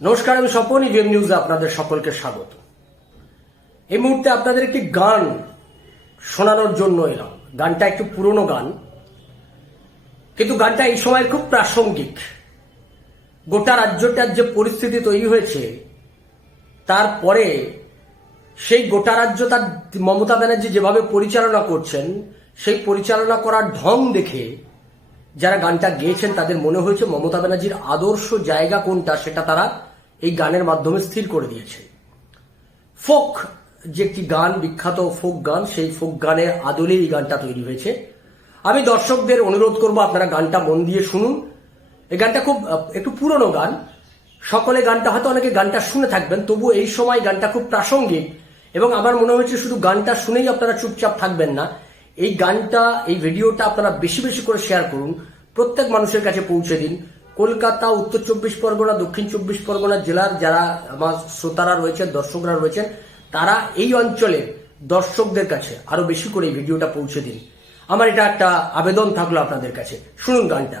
নমস্কার, আমি স্বপন ইভিএম নিউজে আপনাদের সকলকে স্বাগত। এই মুহূর্তে আপনাদের একটি গান শোনানোর জন্য এলাম। গানটা একটু পুরনো গান, কিন্তু গানটা এই সময় খুব প্রাসঙ্গিক। গোটা রাজ্যটার যে পরিস্থিতি তৈরি হয়েছে তারপরে সেই গোটা রাজ্য তার মমতা ব্যানার্জি যেভাবে পরিচালনা করছেন, সেই পরিচালনা করার ঢং দেখে যারা গানটা গেয়েছেন, তাদের মনে হয়েছে মমতা ব্যানার্জির আদর্শ জায়গা কোনটা, সেটা তারা এই গানের মাধ্যমে স্থির করে দিয়েছে। ফোক যে একটি গান, বিখ্যাত ফোক গান, সেই ফোক গানের আদলে এই গানটা তৈরি হয়েছে। আমি দর্শকদের অনুরোধ করব আপনারা গানটা মন দিয়ে শুনুন। এই গানটা খুব একটু পুরনো গান। সকলে গানটা হয়তো অনেকে গানটা শুনে থাকবেন, তবু এই সময় গানটা খুব প্রাসঙ্গিক এবং আমার মনে হয়েছে শুধু গানটা শুনেই আপনারা চুপচাপ থাকবেন না। এই গানটা, এই ভিডিওটা আপনারা বেশি বেশি করে শেয়ার করুন। প্রত্যেক মানুষের কাছে পৌঁছে দিন। কলকাতা, উত্তর চব্বিশ পরগনা, দক্ষিণ চব্বিশ পরগনা জেলার যারা আমার শ্রোতারা রয়েছেন, দর্শকরা রয়েছেন, তারা এই অঞ্চলের দর্শকদের কাছে আরও বেশি করে ভিডিওটা পৌঁছে দিন। আমার এটা একটা আবেদন থাকল আপনাদের কাছে। শুনুন গানটা।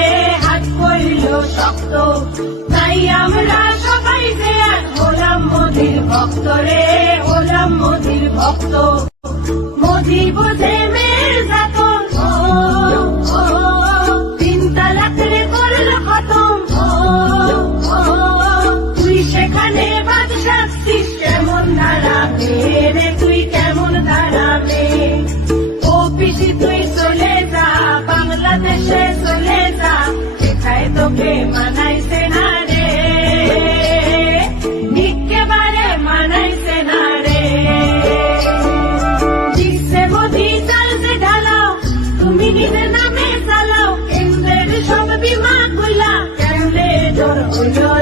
শক্ত। তাই আমরা সবাই যে হলাম মোদির ভক্ত রে হলাম মোদির ভক্ত। Oh.